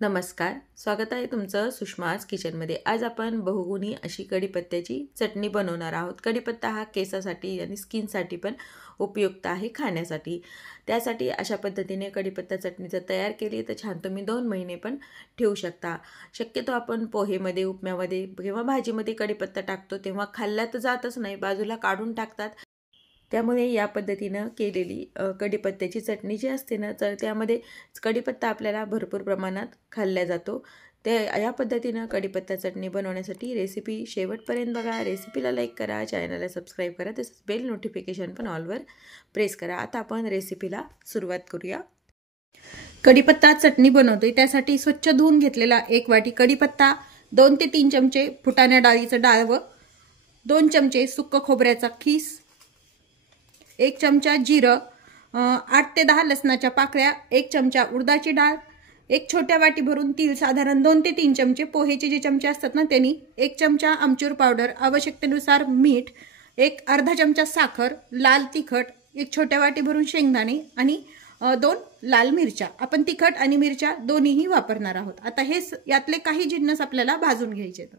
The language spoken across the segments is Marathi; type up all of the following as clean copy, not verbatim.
नमस्कार, स्वागत आहे तुमचं सुषमाज किचनमध्ये। आज आपण बहुगुणी अशी कढीपत्त्याची चटणी बनवणार आहोत। कढीपत्ता हा केसासाठी आणि स्किनसाठी पण उपयुक्त आहे खाण्यासाठी। त्यासाठी अशा पद्धतीने कढीपत्ता चटणी जर तयार केली तर छान तुम्ही 2 महिने पण ठेवू शकता। शक्यतो आपण पोहेमध्ये, उपम्यामध्ये किंवा भाजीमध्ये कढीपत्ता टाकतो तेव्हा खाल्ला तर जातच नाही, बाजूला काढून टाकतात। त्यामुळे या पद्धतीनं केलेली कढीपत्त्याची चटणी जी असते ना, तर त्यामध्ये कढीपत्ता आपल्याला भरपूर प्रमाणात खाल्ला जातो। या पद्धतीनं कढीपत्ता चटणी बनवण्यासाठी रेसिपी शेवटपर्यंत बघा। रेसिपीला लाईक करा, चॅनलला सबस्क्राईब करा, तसंच बेल नोटिफिकेशन पण ऑलवर प्रेस करा। आता आपण रेसिपीला सुरुवात करूया। कढीपत्ता चटणी बनवतोय त्यासाठी स्वच्छ धुवून घेतलेला 1 वाटी कढीपत्ता, 2 ते 3 चमचे फुटाण्या डाळीचं डाळवं, 2 चमचे सुक्क खोबऱ्याचा खीस, 1 चमचा जिरं, 8 ते 10 लसणाच्या पाकळ्या, 1 चमचा उडदाची डाळ, 1 छोट्या वाटी भरून तीळ, साधारण 2 ते 3 चमचे पोहेचे जे चमचे असतात ना त्यांनी, 1 चमचा आमचूर पावडर, आवश्यकतेनुसार मीठ, अर्धा चमचा साखर, लाल तिखट, 1 छोट्या वाटी भरून शेंगदाणे आणि 2 लाल मिरच्या। आपण तिखट आणि मिरच्या दोन्हीही वापरणार आहोत। आता हे यातले काही जिन्नस आपल्याला भाजून घ्यायचे आहेत।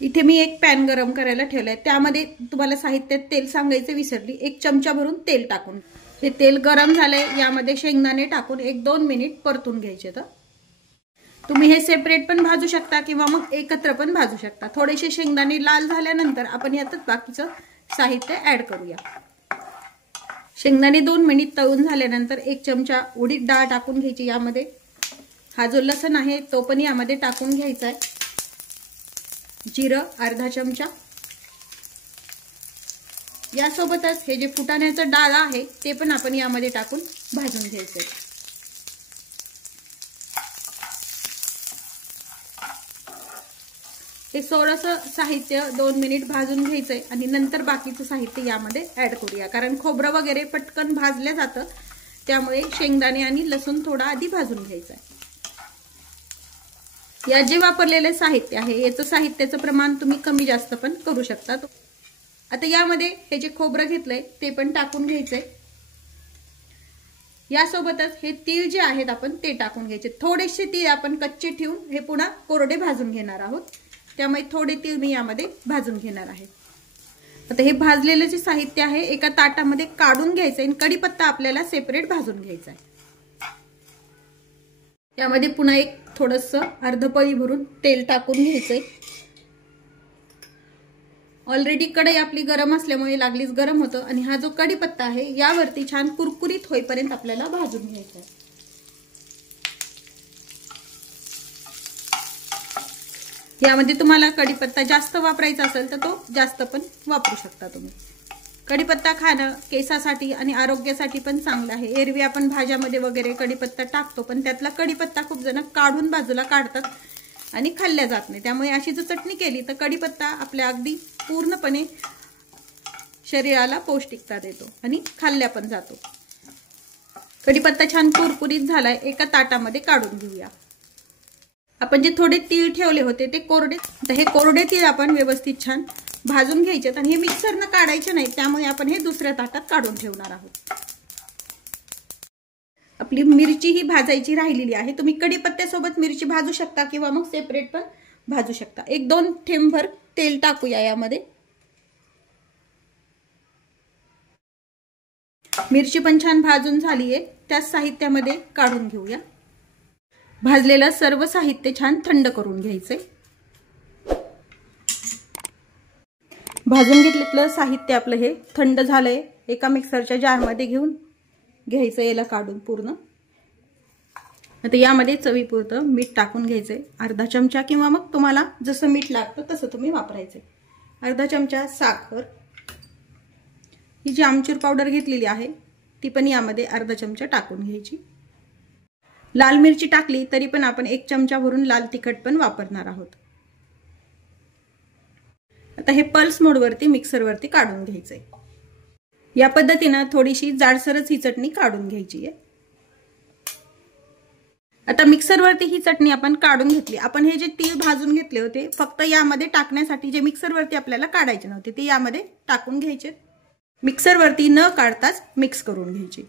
इथे मी एक पॅन गरम करायला ठेवलाय, त्यामध्ये तुम्हाला साहित्यात तेल सांगायचे विसरली, 1 चमचा भरून तेल टाकून हे तेल गरम झालंय, यामध्ये शेंगदाणे टाकून 1-2 मिनिट परतून घ्यायचे। तर तुम्ही हे सेपरेट पण भाजू शकता किंवा मग एकत्र पण भाजू शकता। थोडेसे शेंगदाणे लाल झाल्यानंतर आपण यातच बाकीचं साहित्य ऍड करूया। शेंगदाणे 2 मिनिट तळून झाल्यानंतर 1 चमचा उडीद डाळ टाकून घ्यायची यामध्ये। हा जो लसूण आहे तो पण यामध्ये टाकून घ्यायचा आहे। जिरं अर्धा चमचा, यासोबतच हे जे फुटाण्याचं डाळ आहे ते पण आपण यामध्ये टाकून भाजून घ्यायचं। हे थोडंसं साहित्य 2 मिनिट भाजून घ्यायचंय आणि नंतर बाकीचं साहित्य यामध्ये ऍड करूया, कारण खोबरं वगैरे पटकन भाजलं जातं, त्यामुळे शेंगदाणे आणि लसूण थोडा आधी भाजून घ्यायचा आहे। या जे वापरलेले साहित्य आहे याचं साहित्याचं प्रमाण तुम्ही कमी जास्त पण करू शकता। आता यामध्ये हे जे खोबरं घेतलंय ते पण टाकून घ्यायचंय। यासोबतच हे तीळ जे आहेत आपण ते टाकून घ्यायचे। थोडेसे तीळ आपण कच्चे ठेवून हे पुन्हा कोरडे भाजून घेणार आहोत, त्यामुळे थोडे तीळ मी यामध्ये भाजून घेणार आहे। आता हे भाजलेलं जे साहित्य आहे एका ताटामध्ये काढून घ्यायचंय आणि कढीपत्ता आपल्याला सेपरेट भाजून घ्यायचा आहे। यामध्ये पुन्हा एक थोडंसं अर्धपळी भरून तेल टाकून घ्यायचंय। ऑलरेडी कढई आपली गरम असल्यामुळे लागलीच गरम होतं आणि हा जो कढीपत्ता आहे यावरती छान कुरकुरीत होईपर्यंत आपल्याला भाजून घ्यायचा आहे। यामध्ये तुम्हाला कढीपत्ता जास्त वापरायचा असेल तर तो जास्त पण वापरू शकता तुम्ही। कढीपत्ता खाणं केसासाठी आणि आरोग्यासाठी पण चांगलं आहे। एरवी आपण भाज्यामध्ये वगैरे कढीपत्ता टाकतो, पण त्यातला कढीपत्ता खूप जण काढून बाजूला काढतात आणि खाल्ल्या जात नाही। त्यामुळे अशी जर चटणी केली तर कढीपत्ता आपल्या अगदी पूर्णपणे शरीराला पौष्टिकता देतो आणि खाल्ल्या पण जातो। कढीपत्ता छान कुरकुरीत झालाय, एका ताटामध्ये काढून घेऊया। आपण जे थोडे तीळ ठेवले होते ते कोरडे, तर हे कोरडे तीळ आपण व्यवस्थित छान भाजून घ्यायचे आणि हे मिक्सरनं काढायचे नाही, त्यामुळे आपण हे दुसऱ्या ताटात काढून ठेवणार आहोत। आपली मिरची ही भाजायची राहिलेली आहे। तुम्ही कढीपत्त्यासोबत मिरची भाजू शकता किंवा मग सेपरेट पण भाजू शकता। 1-2 थेंबभर तेल टाकूया यामध्ये। मिरची पण छान भाजून झाली आहे, त्याच साहित्यामध्ये काढून घेऊया। भाजलेलं सर्व साहित्य छान थंड करून घ्यायचंय। भाजून घेतलेलं साहित्य आपलं हे थंड झालंय, एका मिक्सरच्या जारमध्ये घेऊन घ्यायचं याला काढून पूर्ण। आता यामध्ये चवीपुरतं मीठ टाकून घ्यायचंय, अर्धा चमचा किंवा मग तुम्हाला जसं मीठ लागतं तसं तुम्ही वापरायचंय। अर्धा चमचा साखर, ही जी आमचूर पावडर घेतलेली आहे ती पण यामध्ये अर्धा चमचा टाकून घ्यायची। लाल मिरची टाकली तरी पण आपण 1 चमचा भरून लाल तिखट पण वापरणार आहोत। आता हे पल्स मोडवरती मिक्सरवरती काढून घ्यायचंय। या पद्धतीने थोडीशी जाडसरच ही चटणी काढून घ्यायची आहे। आता मिक्सरवरती ही चटणी आपण काढून घेतली। आपण हे जे तीळ भाजून घेतले होते फक्त यामध्ये टाकण्यासाठी, जे मिक्सरवरती आपल्याला काढायचे नव्हते ते यामध्ये टाकून घ्यायचे। मिक्सरवरती न काढताच मिक्स करून घ्यायची।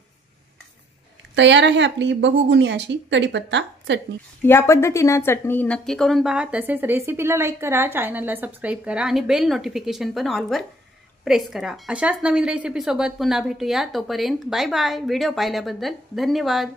तयार आहे आपली बहुगुणी अशी कढीपत्ता चटणी। या पद्धतीने चटणी नक्की करून पहा। तसेच रेसिपीला लाईक करा, चॅनलला सबस्क्राइब करा आणि बेल नोटिफिकेशन पण ऑल वर प्रेस करा। अशाच नवीन रेसिपी सोबत पुन्हा भेटूया। तोपर्यंत बाय बाय। व्हिडिओ पाहिल्याबद्दल धन्यवाद।